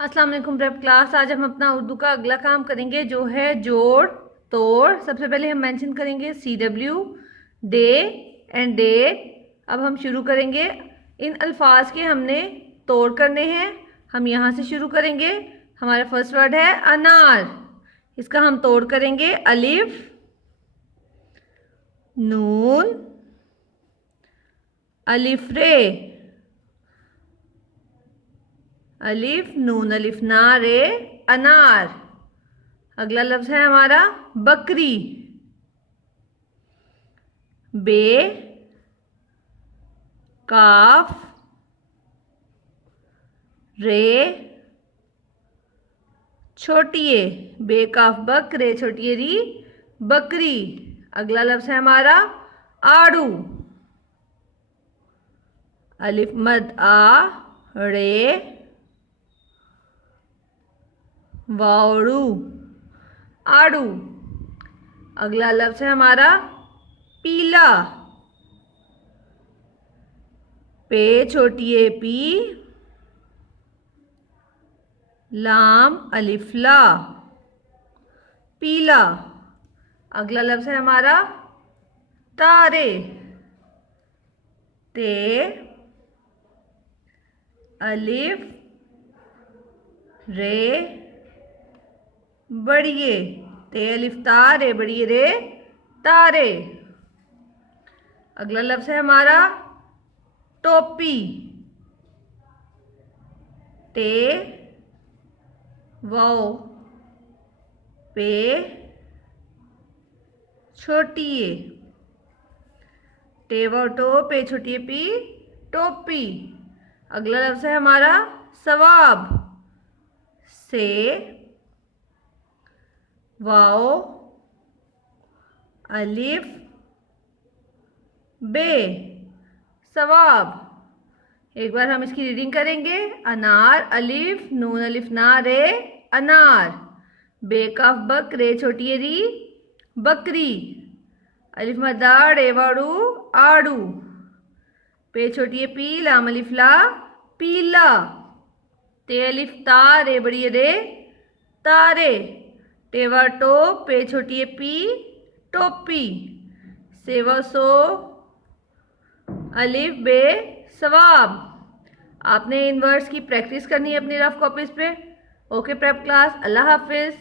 अस्सलाम वालेकुम prep class. आज हम अपना उर्दू का अगला काम करेंगे जो है जोड़ तोड़। सबसे पहले हम मेंशन करेंगे CW डे एंड डेट। अब हम शुरू करेंगे। इन अल्फाज के हमने तोड़ करने हैं। हम यहाँ से शुरू करेंगे। हमारा फर्स्ट वर्ड है अनार। इसका हम तोड़ करेंगे अलिफ नून अलिफ रे अलिफ नून अलिफ ना रे अनार। अगला लफ्ज है हमारा बकरी। बे काफ रे छोटी ए बेकाफ बक रे छोटी री बकरी। अगला लफ्ज है हमारा आड़ू। अलिफ मद आ रे वाड़ू आड़ू। अगला लफ्ज है हमारा पीला। पे छोटी ए पी लाम अलिफ ला पीला। अगला लफ्ज है हमारा तारे। ते अलिफ रे बड़िए ते अलिफ तारे बड़िए रे तारे। अगला लफ्ज है हमारा टोपी। टे वाओ पे छोटी ए टे वाओ टो पे छोटी ए पी टोपी। अगला लफ्ज है हमारा सवाब। से वाओ अलिफ बे सवाब। एक बार हम इसकी रीडिंग करेंगे। अनार अलिफ नून अलिफ ना रे अनार। बेकाफ बक रे छोटी री बकरी। अलिफ मदा रे वाड़ू आड़ू। पे छोटी पी लाम अलिफ ला पीला। ते अलिफ ता रे बड़ी रे तारे। टेवा टो पे छोटी पी टोपी। सेवा सो अलिफ बे सवाब। आपने इन वर्ड्स की प्रैक्टिस करनी है अपनी रफ कॉपीज पे। ओके प्रेप क्लास, अल्लाह हाफिज।